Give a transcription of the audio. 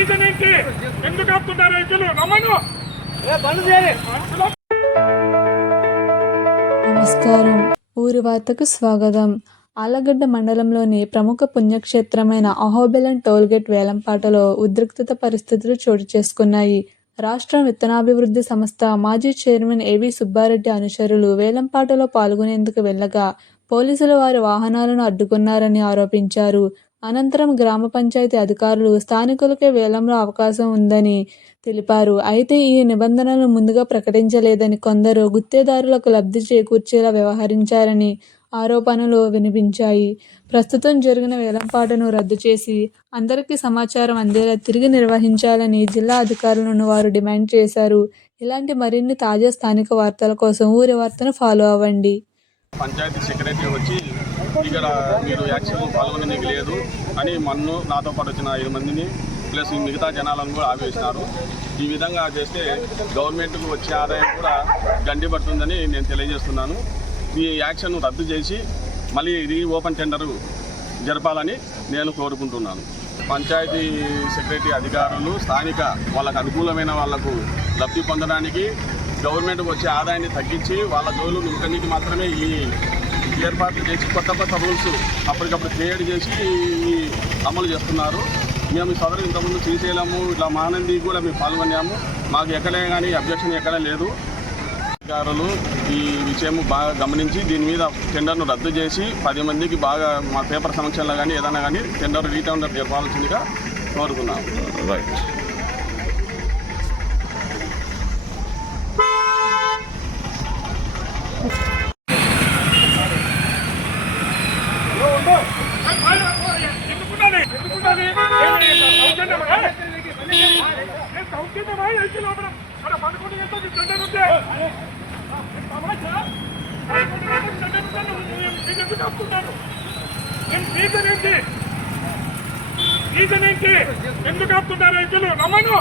Reason ఎందుకు ఆపుతున్నారు రైతులు? నమస్కారం. ఊరి వార్తకు స్వాగతం. ఆళ్లగడ్డ మండలంలోని ప్రముఖ పుణ్యక్షేత్రమైన అహోబిలం టోల్గేట్ వేలంపాటలో ఉద్రిక్తత పరిస్థితులు చోటు చేసుకున్నాయి. రాష్ట్ర విత్తనాభివృద్ధి సంస్థ మాజీ చైర్మన్ ఏవి సుబ్బారెడ్డి అనుచరులు వేలంపాటలో పాల్గొనేందుకు వెళ్లగా పోలీసులు వారి వాహనాలను అడ్డుకున్నారని ఆరోపించారు. అనంతరం గ్రామ పంచాయతీ అధికారులు స్థానికులకే వేలంలో అవకాశం ఉందని తెలిపారు. అయితే ఈ నిబంధనలు ముందుగా ప్రకటించలేదని, కొందరు గుత్తేదారులకు లబ్ధి చేకూర్చేలా వ్యవహరించారని ఆరోపణలు వినిపించాయి. ప్రస్తుతం జరిగిన వేలంపాటను రద్దు చేసి అందరికీ సమాచారం అందేలా తిరిగి నిర్వహించాలని జిల్లా అధికారులను వారు డిమాండ్ చేశారు. ఇలాంటి మరిన్ని తాజా స్థానిక వార్తల కోసం ఊరి వార్తను ఫాలో అవ్వండి. పంచాయతీ సెక్రటరీ వచ్చి ఇక్కడ మీరు యాక్షన్ పాల్గొనేందుకు లేదు అని నాతో పాటు వచ్చిన 5 మందిని ప్లస్ మిగతా జనాలను కూడా ఆపేసినారు. ఈ విధంగా చేస్తే గవర్నమెంట్కు వచ్చే ఆదాయం కూడా గండిపడుతుందని నేను తెలియజేస్తున్నాను. ఈ యాక్షన్ రద్దు చేసి మళ్ళీ ఓపెన్ టెండరు జరపాలని నేను కోరుకుంటున్నాను. పంచాయతీ సెక్రటరీ అధికారులు స్థానిక వాళ్ళకు అనుకూలమైన వాళ్లకు లబ్ధి పొందడానికి గవర్నమెంట్కి వచ్చే ఆదాయాన్ని తగ్గించి వాళ్ళ జోలు నింపడానికి మాత్రమే ఈ ఏర్పాట్లు చేసి కొత్త రూల్స్ అప్పటికప్పుడు క్రియేట్ చేసి అమలు చేస్తున్నారు. మేము సదరు ఇంతకుముందు శ్రీశైలము ఇట్లా మహానంది కూడా మేము పాల్గొన్నాము. మాకు ఎక్కడే కానీ అబ్జెక్షన్ ఎక్కడా లేదు. అధికారులు ఈ విషయం బాగా గమనించి దీని మీద టెండర్ను రద్దు చేసి 10 మందికి బాగా మా పేపర్ సమక్షంలో కానీ ఏదైనా కానీ టెండర్ రీటెండర్ జరపాల్సిందిగా కోరుకున్నాము. రైట్. రీజన్ ఎందుకు ఆపుతున్నారు రైతులు? బండు